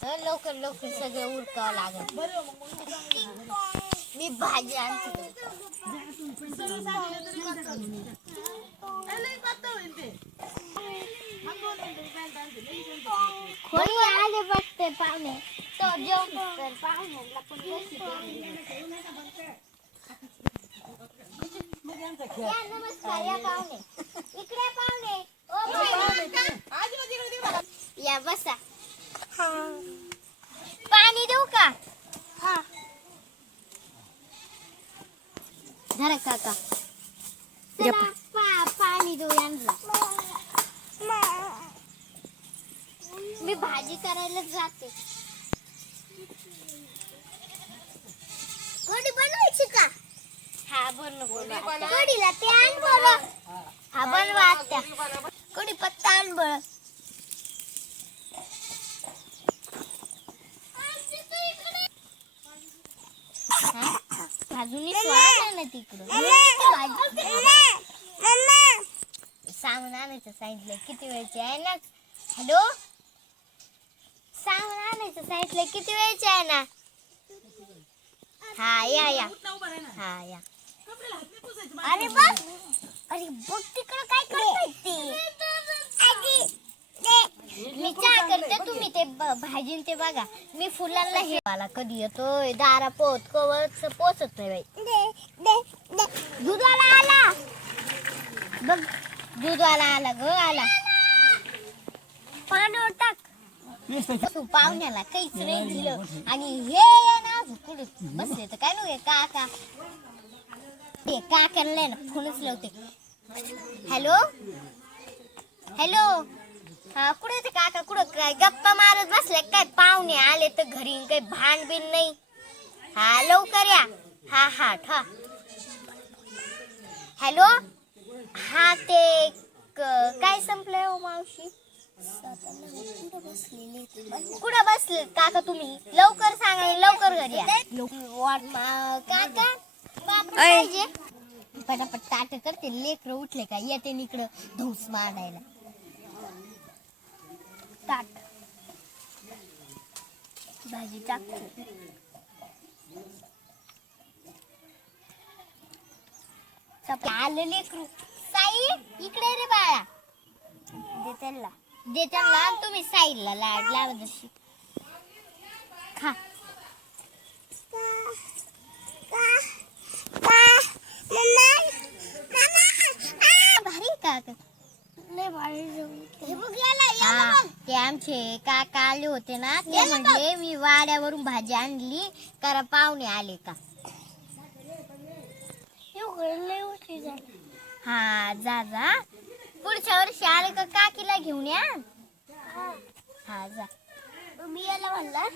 लवकर लवकर सगळं उरकावं लागेल. मी भाजी आणते. कोणी आले बघते पाहुणे तो जेवण पाहुण्यांना पण नमस्कार. या पाहुणे इकडे पाहुणे या बसा. पाणी देऊ का? धरा काका पाणी देऊ यांना. मी भाजी करायला जाते. कढी बनवायची का? हा बनव. कढीला ते आण बरं. हा बनवा आत्या. कढी पत्ता आण बरं. भाजून ना तिकडं सांगून आणायचं सांगितलं. किती वेळची आहे ना? हॅलो सांगून आणायचं सांगितलं. किती वेळची आहे ना? हा या या. हा या. अरे बघ तिकडं काय करताय ते. मी चहा करते तुम्ही ते भाजी ते बघा. मी फुलांना हे मला कधी येतोय दारा कवच पोचत नाही बाई. दूधवाला आला बघ. दूधवाला आला ग आला. पाण्यावर टाक. पाहुण्याला काहीच नाही दिलं आणि हे ना कुठे बसले तर काय नको काका. ते काकांना ना फोनच लावते. Hello hello. हा कुठे ते काका कुठं काय गप्पा मारत बसले काय? पाहुणे आले तर घरी काही भांड बिन नाही. हा लवकर या. हा हा ठा. हॅलो हा ते काय संपलंय हो मावशी? कुठं बसले काका तुम्ही? लवकर सांगा लवकर घरी या. काका पाहिजे पटापट ताट करते. लेकर उठले का येते इकडं धूस मारायला. ताट भाजी टाकते. आलं लेकरू. साई इकडे रे बाळा. देताना तुम्ही साईला लाड लावत अशी खा. भारी का? ते आमचे काका आले होते ना ते म्हणजे मी वाड्यावरून भाजी आणली करा पाहुणे आले का. हा जा जा. पुढच्या वर्षी आले का काकीला घेऊन या. हा जा. मी याला म्हणला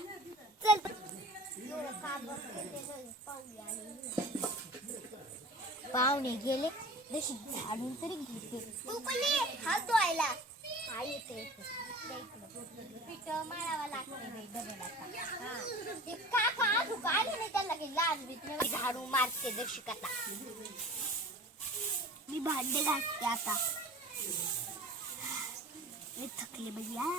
चल. पाहुणे गेले जशी झाडून तरी घेते. तू पण हात धुवायला. हा येते पीठ मारावा लागते. ते काका आजू काय नाही त्यांना काही लाज बीत. झाडू मारते जशी कथा. मी भांडे घासते आता. मी थकले भैया.